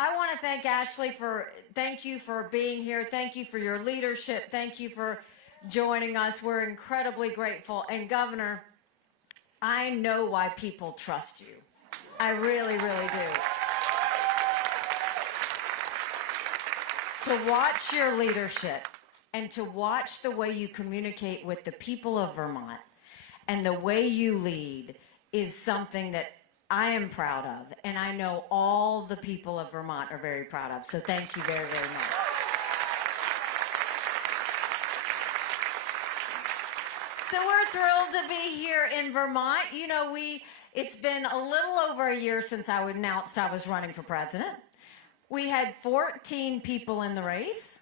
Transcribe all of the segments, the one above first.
I want to thank Ashley thank you for being here. Thank you for your leadership. Thank you for joining us. We're incredibly grateful. And Governor, I know why people trust you. I really, really do. To watch your leadership and to watch the way you communicate with the people of Vermont and the way you lead is something that I am proud of, and I know all the people of Vermont are very proud of. So thank you very, very much. So we're thrilled to be here in Vermont. You know, it's been a little over a year since I announced I was running for president. We had 14 people in the race.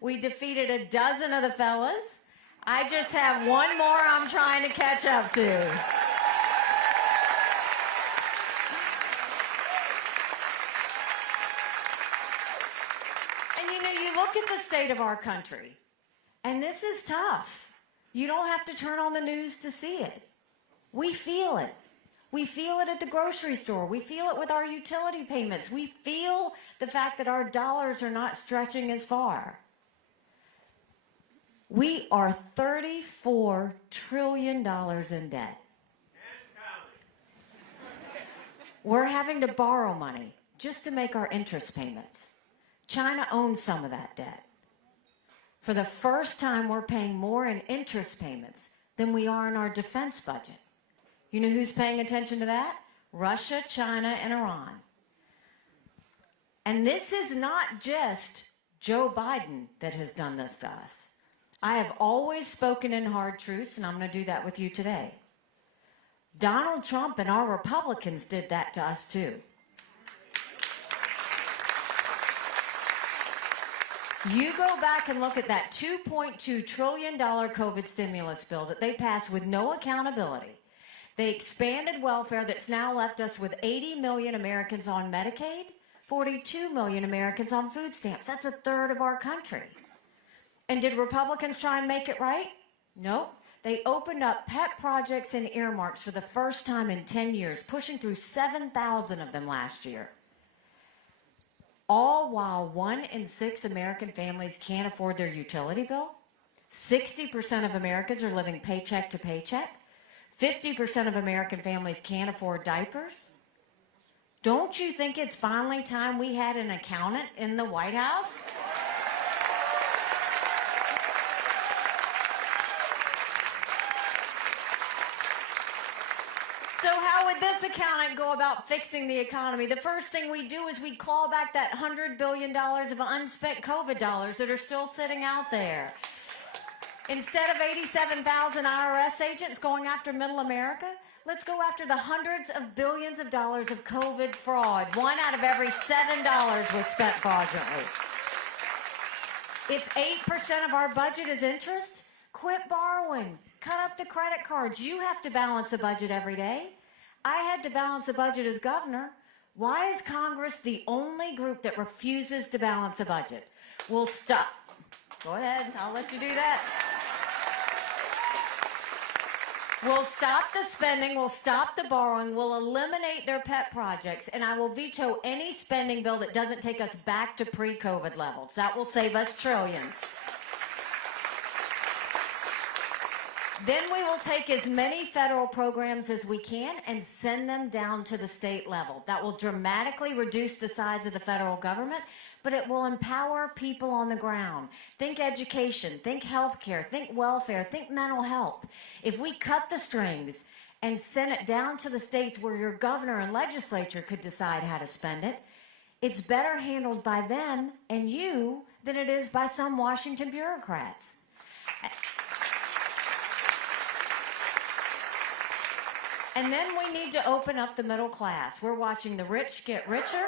We defeated a dozen of the fellas. I just have one more I'm trying to catch up to. Look at the state of our country, and this is tough. You don't have to turn on the news to see it. We feel it. We feel it at the grocery store. We feel it with our utility payments. We feel the fact that our dollars are not stretching as far. We are $34 trillion in debt. We're having to borrow money just to make our interest payments. China owns some of that debt. For the first time, we're paying more in interest payments than we are in our defense budget. You know who's paying attention to that? Russia, China, and Iran. And this is not just Joe Biden that has done this to us. I have always spoken in hard truths, and I'm going to do that with you today. Donald Trump and our Republicans did that to us too. You go back and look at that $2.2 trillion COVID stimulus bill that they passed with no accountability. They expanded welfare that's now left us with 80 million Americans on Medicaid, 42 million Americans on food stamps. That's a third of our country. And did Republicans try and make it right? Nope. They opened up pet projects and earmarks for the first time in 10 years, pushing through 7,000 of them last year. All while 1 in 6 American families can't afford their utility bill. 60% of Americans are living paycheck to paycheck. 50% of American families can't afford diapers. Don't you think it's finally time we had an accountant in the White House? So how would this accountant go about fixing the economy? The first thing we do is we claw back that $100 billion of unspent COVID dollars that are still sitting out there. Instead of 87,000 IRS agents going after middle America, let's go after the hundreds of billions of dollars of COVID fraud. 1 out of every $7 was spent fraudulently. If 8% of our budget is interest, quit borrowing. Cut up the credit cards. You have to balance a budget every day. I had to balance a budget as governor. Why is Congress the only group that refuses to balance a budget? We'll stop. Go ahead. I'll let you do that. We'll stop the spending. We'll stop the borrowing. We'll eliminate their pet projects. And I will veto any spending bill that doesn't take us back to pre-COVID levels. That will save us trillions. Then we will take as many federal programs as we can and send them down to the state level. That will dramatically reduce the size of the federal government, but it will empower people on the ground. Think education, think healthcare, think welfare, think mental health. If we cut the strings and send it down to the states where your governor and legislature could decide how to spend it, it's better handled by them and you than it is by some Washington bureaucrats. And then we need to open up the middle class. We're watching the rich get richer.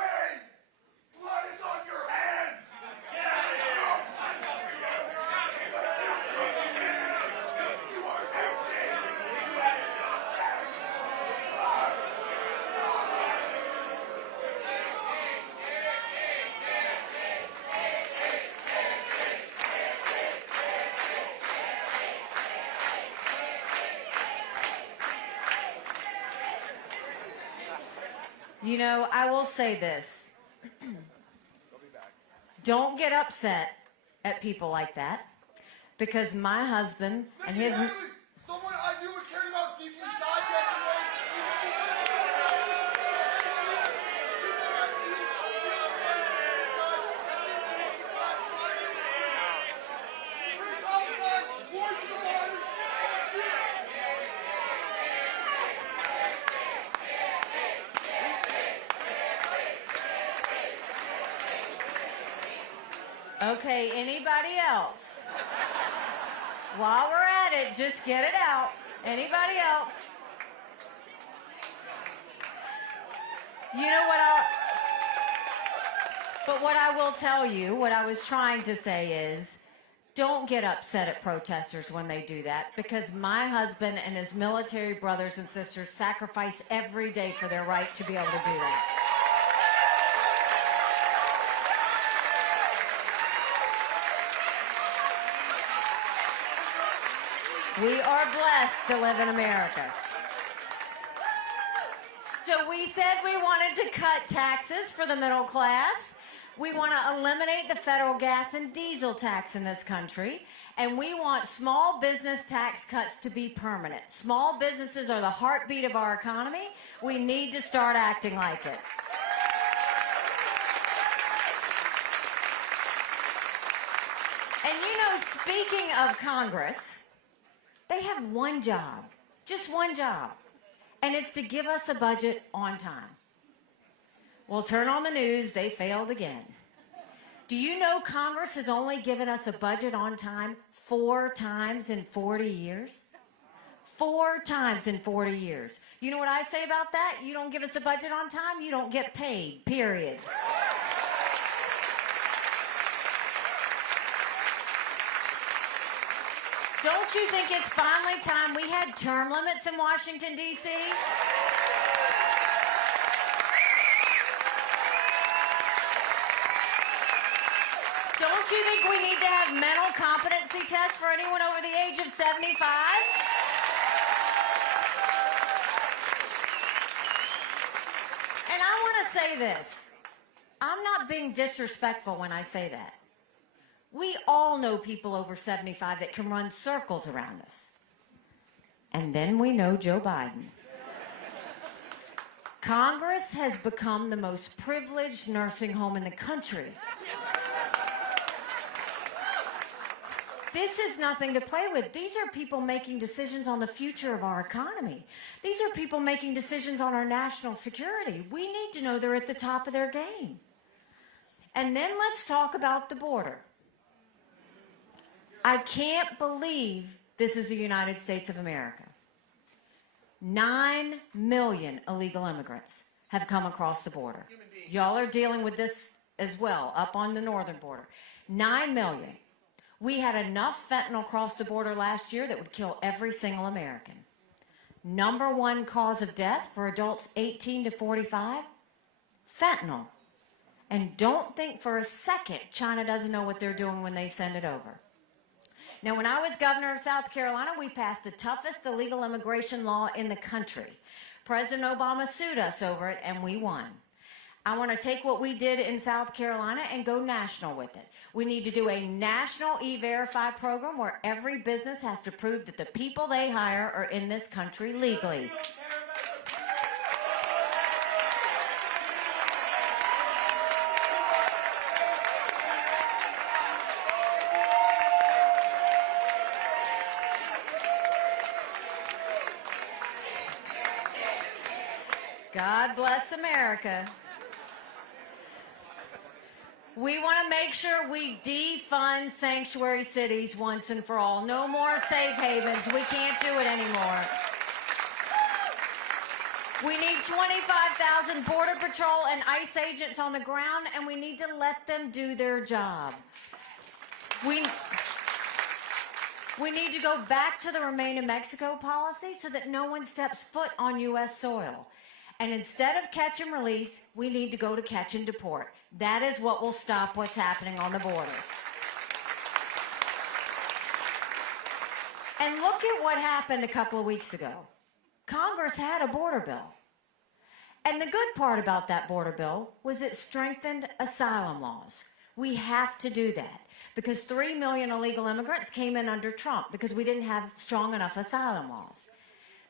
Blood is on your hands! You know, I will say this. Don't get upset at people like that, because my husband and Nikki his... Haley, someone I knew and cared about deeply died yesterday. Okay, anybody else? While we're at it, just get it out. Anybody else? You know what But what I will tell you, what I was trying to say is, don't get upset at protesters when they do that, because my husband and his military brothers and sisters sacrifice every day for their right to be able to do that. We are blessed to live in America. So we said we wanted to cut taxes for the middle class. We want to eliminate the federal gas and diesel tax in this country. And we want small business tax cuts to be permanent. Small businesses are the heartbeat of our economy. We need to start acting like it. And you know, speaking of Congress, they have one job, just one job, and it's to give us a budget on time. Well, turn on the news, they failed again. Do you know Congress has only given us a budget on time 4 times in 40 years? 4 times in 40 years. You know what I say about that? You don't give us a budget on time, you don't get paid, period. Don't you think it's finally time we had term limits in Washington, D.C.? Don't you think we need to have mental competency tests for anyone over the age of 75? And I want to say this. I'm not being disrespectful when I say that. We all know people over 75 that can run circles around us. And then we know Joe Biden. Congress has become the most privileged nursing home in the country. This is nothing to play with. These are people making decisions on the future of our economy. These are people making decisions on our national security. We need to know they're at the top of their game. And then let's talk about the border. I can't believe this is the United States of America. 9 million illegal immigrants have come across the border. Y'all are dealing with this as well, up on the northern border. 9 million. We had enough fentanyl cross the border last year that would kill every single American. Number 1 cause of death for adults 18 to 45? Fentanyl. And don't think for a second China doesn't know what they're doing when they send it over. Now, when I was governor of South Carolina, we passed the toughest illegal immigration law in the country. President Obama sued us over it, and we won. I want to take what we did in South Carolina and go national with it. We need to do a national E-Verify program where every business has to prove that the people they hire are in this country legally. God bless America. We want to make sure we defund sanctuary cities once and for all. No more safe havens. We can't do it anymore. We need 25,000 Border Patrol and ICE agents on the ground, and we need to let them do their job. We need to go back to the Remain in Mexico policy so that no one steps foot on U.S. soil. And instead of catch and release, we need to go to catch and deport. That is what will stop what's happening on the border. And look at what happened a couple of weeks ago. Congress had a border bill. And the good part about that border bill was it strengthened asylum laws. We have to do that because 3 million illegal immigrants came in under Trump because we didn't have strong enough asylum laws.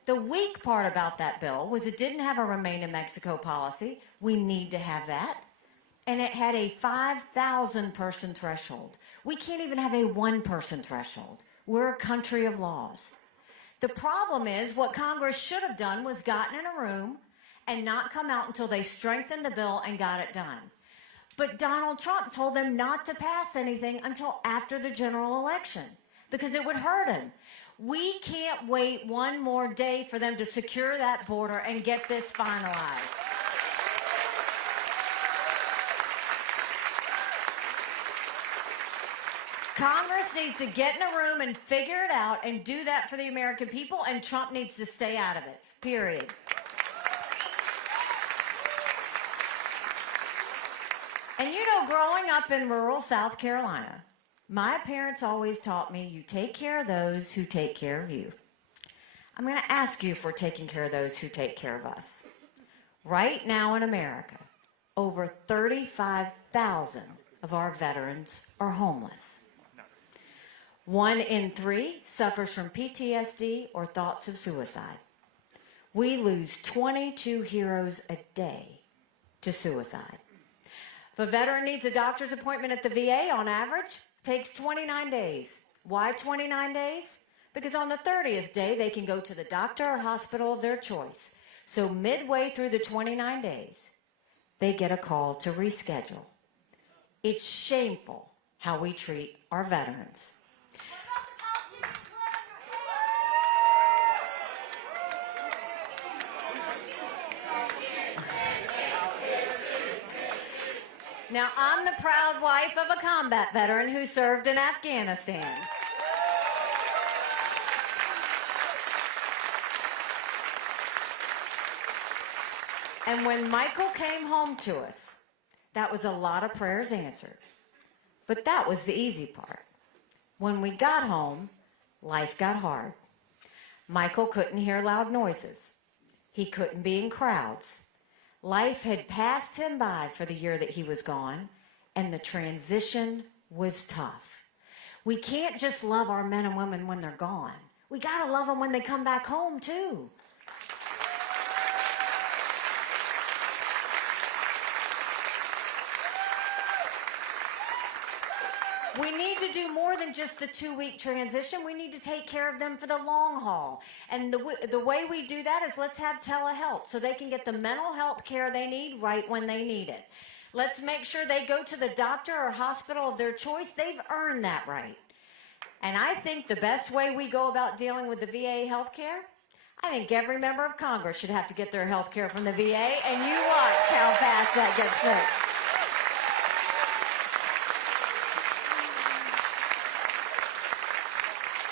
The weak part about that bill was it didn't have a Remain in Mexico policy. We need to have that. And it had a 5,000 person threshold. We can't even have a 1 person threshold. We're a country of laws. The problem is what Congress should have done was gotten in a room and not come out until they strengthened the bill and got it done. But Donald Trump told them not to pass anything until after the general election because it would hurt him. We can't wait one more day for them to secure that border and get this finalized. Congress needs to get in a room and figure it out and do that for the American people, and Trump needs to stay out of it, period. And you know, growing up in rural South Carolina, my parents always taught me, you take care of those who take care of you. I'm going to ask you if we're taking care of those who take care of us. Right now in America, over 35,000 of our veterans are homeless. 1 in 3 suffers from PTSD or thoughts of suicide. We lose 22 heroes a day to suicide. If a veteran needs a doctor's appointment at the VA, on average, it takes 29 days. Why 29 days? Because on the 30th day, they can go to the doctor or hospital of their choice. So midway through the 29 days, they get a call to reschedule. It's shameful how we treat our veterans. Now, I'm the proud wife of a combat veteran who served in Afghanistan. And when Michael came home to us, that was a lot of prayers answered. But that was the easy part. When we got home, life got hard. Michael couldn't hear loud noises. He couldn't be in crowds. Life had passed him by for the year that he was gone, and the transition was tough. We can't just love our men and women when they're gone. We got to love them when they come back home, too. We need to do more than just the 2-week transition. We need to take care of them for the long haul. And the way we do that is let's have telehealth so they can get the mental health care they need right when they need it. Let's make sure they go to the doctor or hospital of their choice. They've earned that right. And I think the best way we go about dealing with the VA health care, I think every member of Congress should have to get their health care from the VA, and you watch how fast that gets fixed.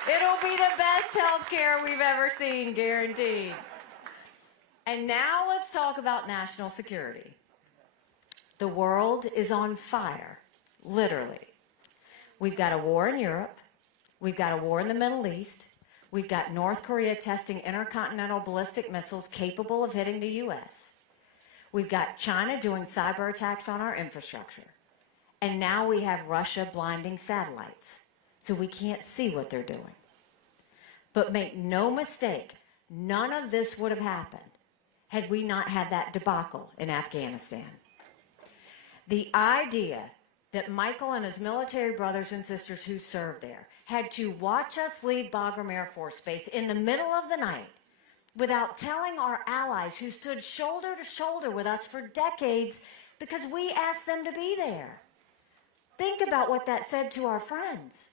It'll be the best health care we've ever seen, guaranteed. And now let's talk about national security. The world is on fire, literally. We've got a war in Europe. We've got a war in the Middle East. We've got North Korea testing intercontinental ballistic missiles capable of hitting the U.S. We've got China doing cyber attacks on our infrastructure. And now we have Russia blinding satellites, so we can't see what they're doing. But make no mistake, none of this would have happened had we not had that debacle in Afghanistan. The idea that Michael and his military brothers and sisters who served there had to watch us leave Bagram Air Force Base in the middle of the night without telling our allies who stood shoulder to shoulder with us for decades because we asked them to be there. Think about what that said to our friends.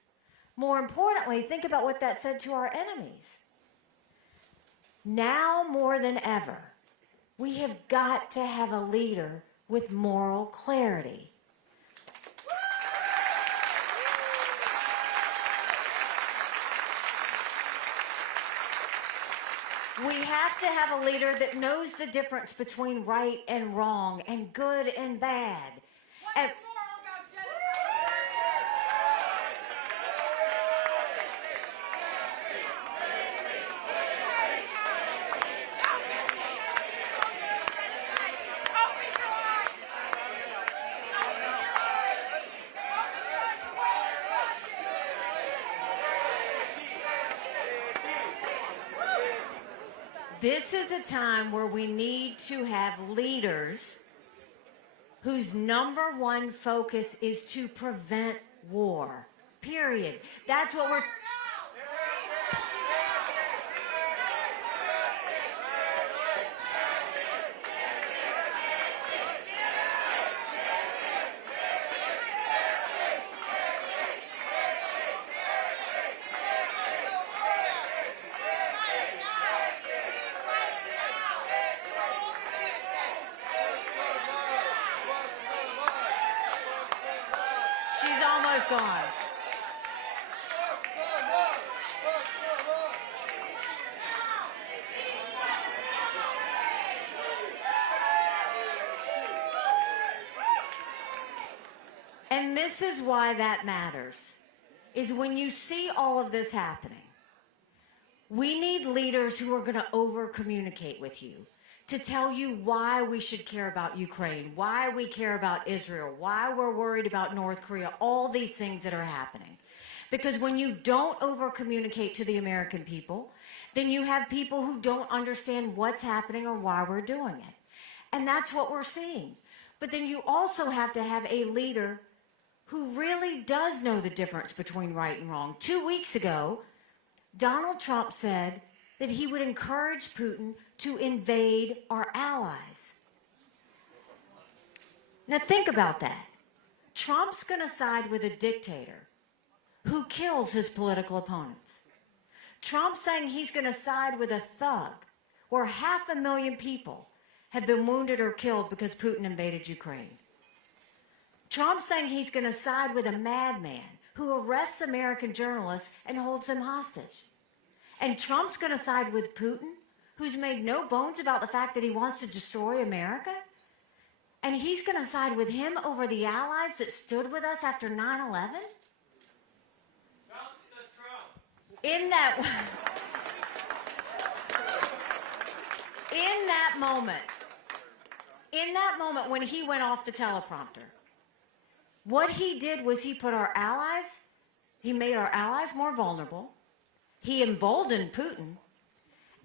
More importantly, think about what that said to our enemies. Now more than ever, we have got to have a leader with moral clarity. We have to have a leader that knows the difference between right and wrong and good and bad. And This is a time where we need to have leaders whose number one focus is to prevent war. Period. That's what we're... She's almost gone. And this is why that matters, is when you see all of this happening, we need leaders who are going to over-communicate with you, to tell you why we should care about Ukraine, why we care about Israel, why we're worried about North Korea, all these things that are happening. Because when you don't over-communicate to the American people, then you have people who don't understand what's happening or why we're doing it. And that's what we're seeing. But then you also have to have a leader who really does know the difference between right and wrong. 2 weeks ago, Donald Trump said that he would encourage Putin to invade our allies. Now think about that. Trump's going to side with a dictator who kills his political opponents. Trump's saying he's going to side with a thug where 500,000 people have been wounded or killed because Putin invaded Ukraine. Trump's saying he's going to side with a madman who arrests American journalists and holds them hostage. And Trump's going to side with Putin, who's made no bones about the fact that he wants to destroy America. And he's going to side with him over the allies that stood with us after 9/11? In that moment when he went off the teleprompter, what he did was he made our allies more vulnerable, he emboldened Putin,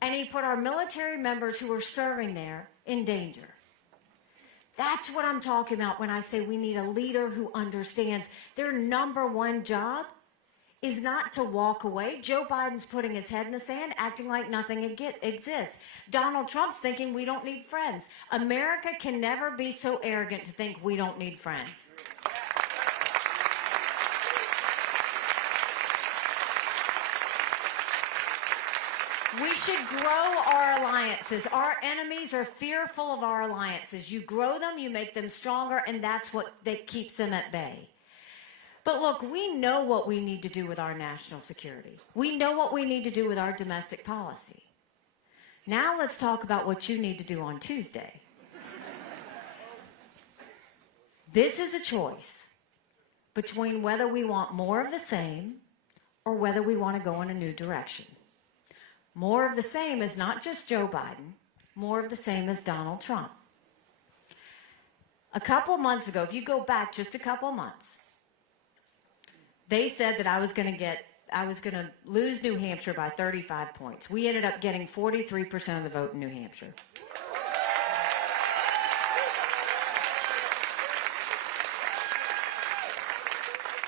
and he put our military members who were serving there in danger. That's what I'm talking about when I say we need a leader who understands their number one job is not to walk away. Joe Biden's putting his head in the sand, acting like nothing exists. Donald Trump's thinking we don't need friends. America can never be so arrogant to think we don't need friends. We should grow our alliances. Our enemies are fearful of our alliances. You grow them, you make them stronger, and that's what keeps them at bay. But look, we know what we need to do with our national security. We know what we need to do with our domestic policy. Now let's talk about what you need to do on Tuesday. This is a choice between whether we want more of the same or whether we want to go in a new direction. More of the same is not just Joe Biden. More of the same is Donald Trump. A couple of months ago, if you go back just a couple of months, they said that I was going to lose New Hampshire by 35 points. We ended up getting 43% of the vote in New Hampshire.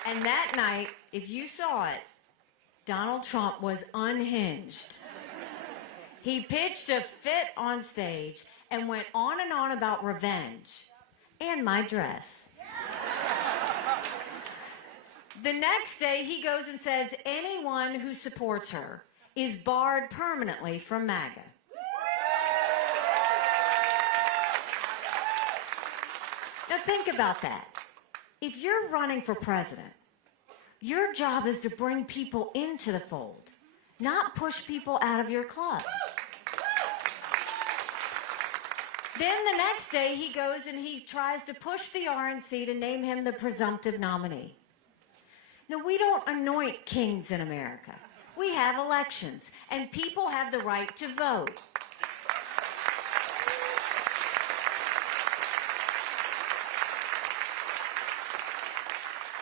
And that night, if you saw it, Donald Trump was unhinged. He pitched a fit on stage and went on and on about revenge and my dress. The next day, he goes and says anyone who supports her is barred permanently from MAGA. Now think about that. If you're running for president, your job is to bring people into the fold, not push people out of your club. Then the next day, he goes and he tries to push the RNC to name him the presumptive nominee. Now, we don't anoint kings in America. We have elections, and people have the right to vote.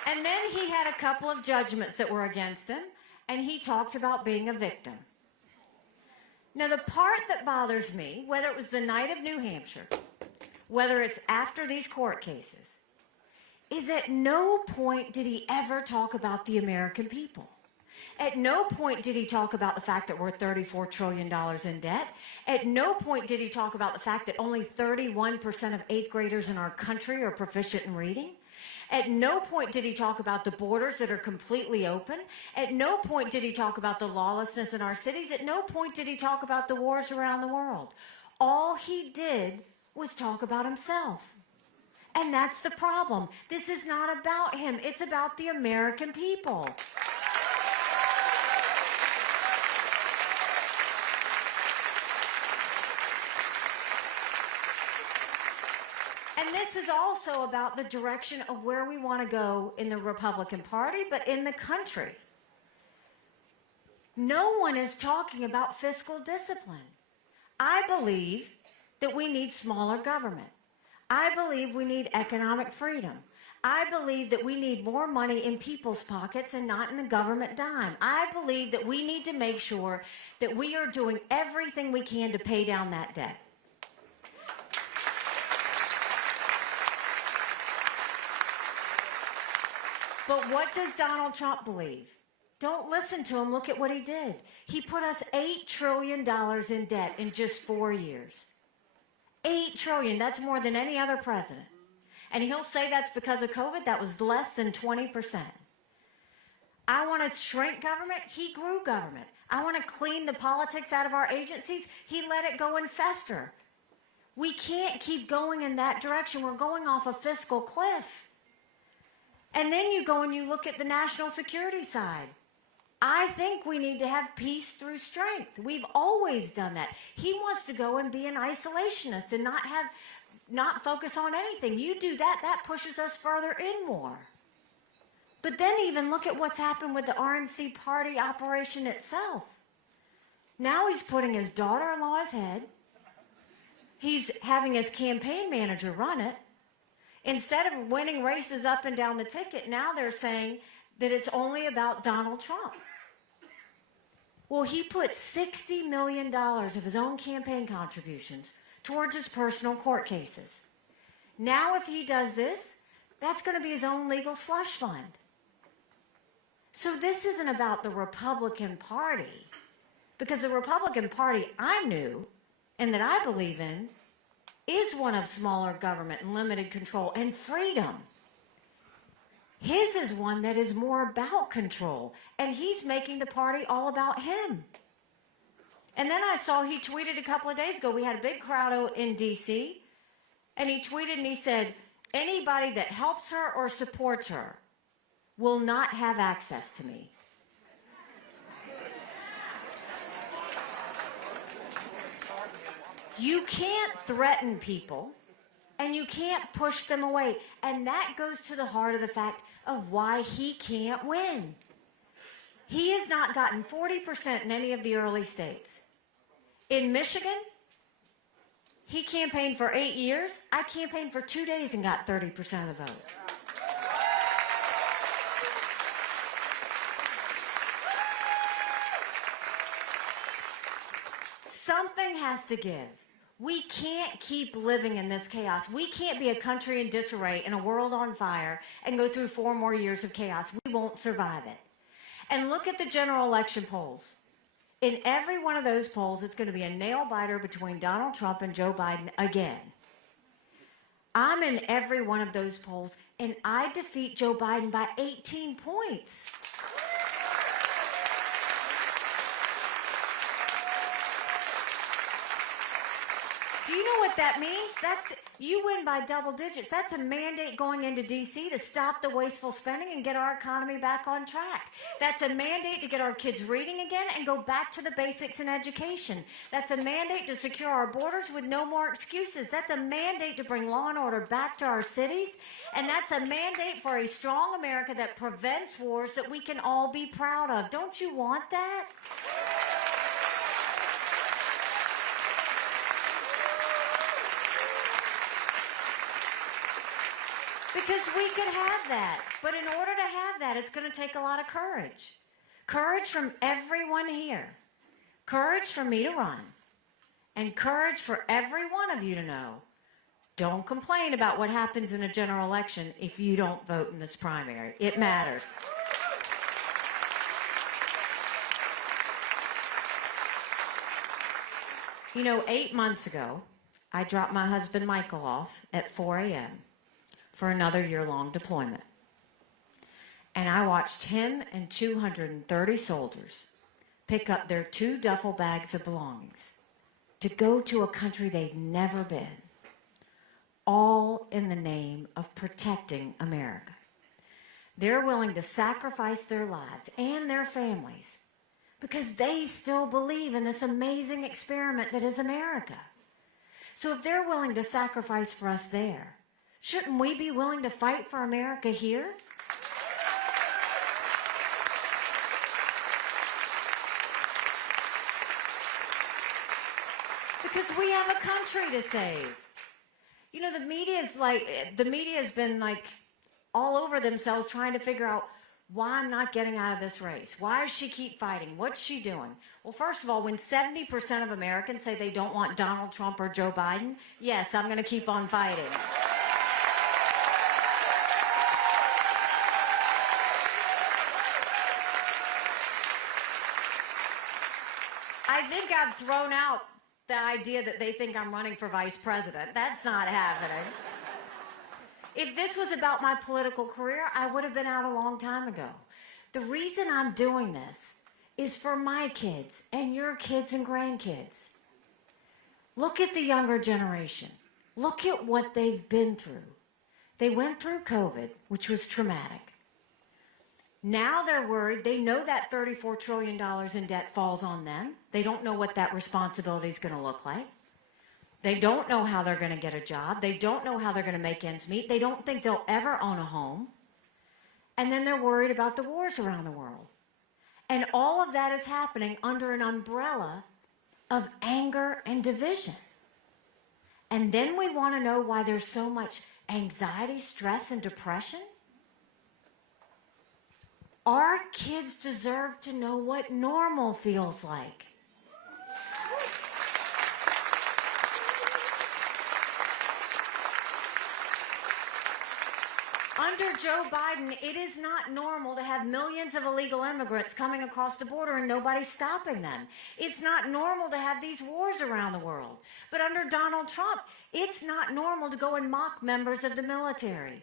And then he had a couple of judgments that were against him, and he talked about being a victim. Now, the part that bothers me, whether it was the night of New Hampshire, whether it's after these court cases, is at no point did he ever talk about the American people. At no point did he talk about the fact that we're $34 trillion in debt. At no point did he talk about the fact that only 31% of 8th graders in our country are proficient in reading. At no point did he talk about the borders that are completely open. At no point did he talk about the lawlessness in our cities. At no point did he talk about the wars around the world. All he did was talk about himself. And that's the problem. This is not about him. It's about the American people. And this is also about the direction of where we want to go in the Republican Party, but in the country. No one is talking about fiscal discipline. I believe that we need smaller government. I believe we need economic freedom. I believe that we need more money in people's pockets and not in the government dime. I believe that we need to make sure that we are doing everything we can to pay down that debt. But what does Donald Trump believe? Don't listen to him. Look at what he did. He put us $8 trillion in debt in just 4 years. $8 trillion. That's more than any other president. And he'll say that's because of COVID. That was less than 20%. I want to shrink government. He grew government. I want to clean the politics out of our agencies. He let it go and fester. We can't keep going in that direction. We're going off a fiscal cliff. And then you go and you look at the national security side. I think we need to have peace through strength. We've always done that. He wants to go and be an isolationist and not focus on anything. You do that, that pushes us further in more. But then even look at what's happened with the RNC party operation itself. Now he's putting his daughter-in-law's head. He's having his campaign manager run it. Instead of winning races up and down the ticket, now they're saying that it's only about Donald Trump. Well, he put $60 million of his own campaign contributions towards his personal court cases. Now, if he does this, that's going to be his own legal slush fund. So this isn't about the Republican Party, because the Republican Party I knew and that I believe in is one of smaller government and limited control and freedom. His is one that is more about control, and he's making the party all about him. And then I saw he tweeted a couple of days ago, we had a big crowd in D.C., and he tweeted and he said, anybody that helps her or supports her will not have access to me. You can't threaten people, and you can't push them away. And that goes to the heart of the fact of why he can't win. He has not gotten 40% in any of the early states. In Michigan, he campaigned for 8 years. I campaigned for 2 days and got 30% of the vote. Something has to give. We can't keep living in this chaos. We can't be a country in disarray and a world on fire and go through 4 more years of chaos. We won't survive it. And look at the general election polls. In every one of those polls, it's going to be a nail-biter between Donald Trump and Joe Biden again. I'm in every one of those polls, and I defeat Joe Biden by 18 points. Do you know what that means? You win by double digits. That's a mandate going into D.C. to stop the wasteful spending and get our economy back on track. That's a mandate to get our kids reading again and go back to the basics in education. That's a mandate to secure our borders with no more excuses. That's a mandate to bring law and order back to our cities. And that's a mandate for a strong America that prevents wars that we can all be proud of. Don't you want that? Because we could have that. But in order to have that, it's going to take a lot of courage. Courage from everyone here. Courage for me to run, and courage for every one of you to know. Don't complain about what happens in a general election if you don't vote in this primary. It matters. You know, 8 months ago, I dropped my husband Michael off at 4 a.m. for another year-long deployment. And I watched him and 230 soldiers pick up their 2 duffel bags of belongings to go to a country they'd never been, all in the name of protecting America. They're willing to sacrifice their lives and their families because they still believe in this amazing experiment that is America. So if they're willing to sacrifice for us there, shouldn't we be willing to fight for America here? Because we have a country to save. You know, the media's been like all over themselves trying to figure out why I'm not getting out of this race. Why does she keep fighting? What's she doing? Well, first of all, when 70% of Americans say they don't want Donald Trump or Joe Biden, yes, I'm going to keep on fighting. I think I've thrown out the idea that they think I'm running for vice president. That's not happening. If this was about my political career, I would have been out a long time ago. The reason I'm doing this is for my kids and your kids and grandkids. Look at the younger generation. Look at what they've been through. They went through COVID, which was traumatic. Now they're worried. They know that $34 trillion in debt falls on them. They don't know what that responsibility is going to look like. They don't know how they're going to get a job. They don't know how they're going to make ends meet. They don't think they'll ever own a home. And then they're worried about the wars around the world. And all of that is happening under an umbrella of anger and division. And then we want to know why there's so much anxiety, stress, and depression? Our kids deserve to know what normal feels like. Under Joe Biden, it is not normal to have millions of illegal immigrants coming across the border and nobody stopping them. It's not normal to have these wars around the world. But under Donald Trump, it's not normal to go and mock members of the military.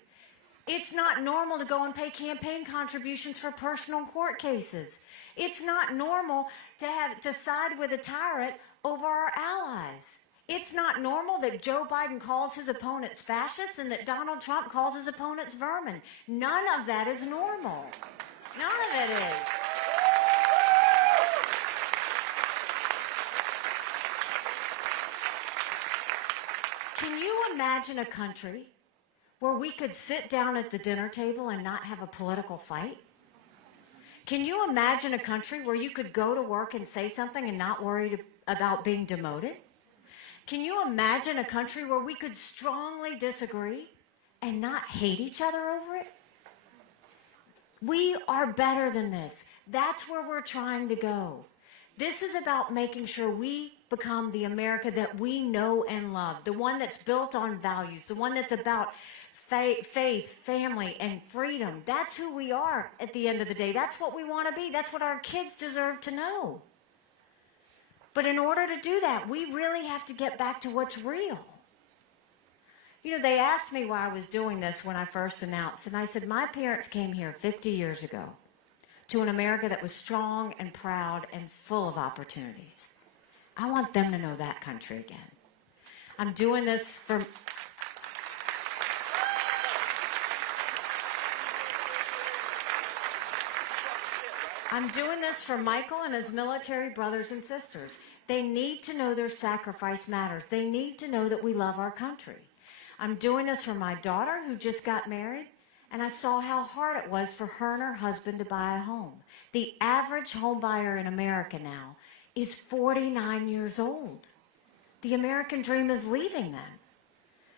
It's not normal to go and pay campaign contributions for personal court cases. It's not normal to side with a tyrant over our allies. It's not normal that Joe Biden calls his opponents fascists and that Donald Trump calls his opponents vermin. None of that is normal. None of it is. Can you imagine a country where we could sit down at the dinner table and not have a political fight? Can you imagine a country where you could go to work and say something and not worry about being demoted? Can you imagine a country where we could strongly disagree and not hate each other over it? We are better than this. That's where we're trying to go. This is about making sure we become the America that we know and love, the one that's built on values, the one that's about faith, family, and freedom. That's who we are at the end of the day. That's what we want to be. That's what our kids deserve to know. But in order to do that, we really have to get back to what's real. You know, they asked me why I was doing this when I first announced, and I said, my parents came here 50 years ago to an America that was strong and proud and full of opportunities. I want them to know that country again. I'm doing this for... I'm doing this for Michael and his military brothers and sisters. They need to know their sacrifice matters. They need to know that we love our country. I'm doing this for my daughter who just got married, and I saw how hard it was for her and her husband to buy a home. The average home buyer in America now is 49 years old. The American dream is leaving them.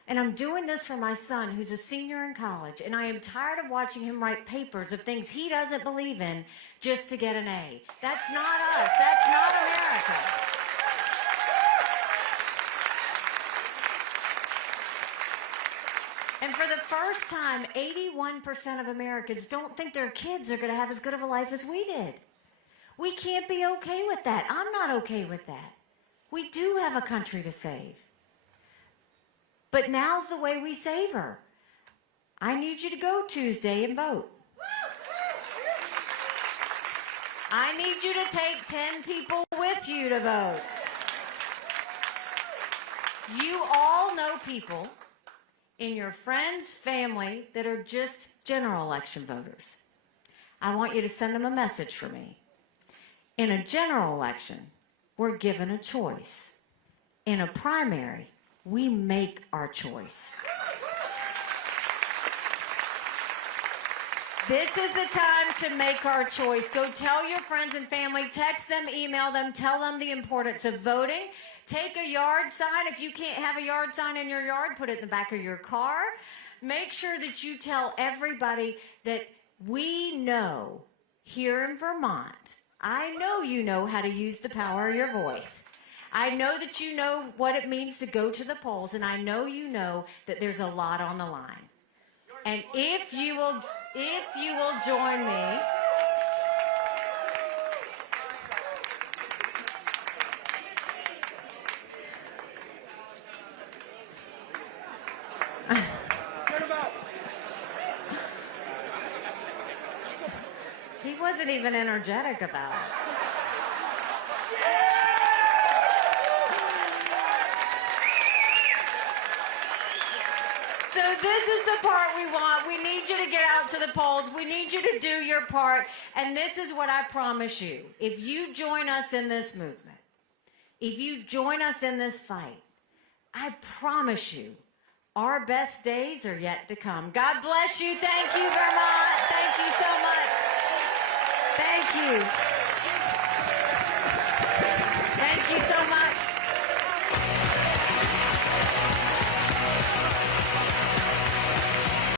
And I'm doing this for my son, who's a senior in college, and I am tired of watching him write papers of things he doesn't believe in just to get an A. That's not us. That's not America. And for the first time, 81% of Americans don't think their kids are going to have as good of a life as we did. We can't be okay with that. I'm not okay with that. We do have a country to save. But now's the way we save her. I need you to go Tuesday and vote. I need you to take 10 people with you to vote. You all know people in your friends, family that are just general election voters. I want you to send them a message for me. In a general election, we're given a choice. In a primary, we make our choice. This is the time to make our choice. Go tell your friends and family, text them, email them, tell them the importance of voting. Take a yard sign. If you can't have a yard sign in your yard, put it in the back of your car. Make sure that you tell everybody that we know here in Vermont, I know you know how to use the power of your voice. I know that you know what it means to go to the polls, and I know you know that there's a lot on the line. And if you will join me, he wasn't even energetic about it. So this is the part we want. We need you to get out to the polls. We need you to do your part. And this is what I promise you. If you join us in this movement, if you join us in this fight, I promise you, our best days are yet to come. God bless you. Thank you, Vermont. Thank you so much. Thank you. Thank you so much.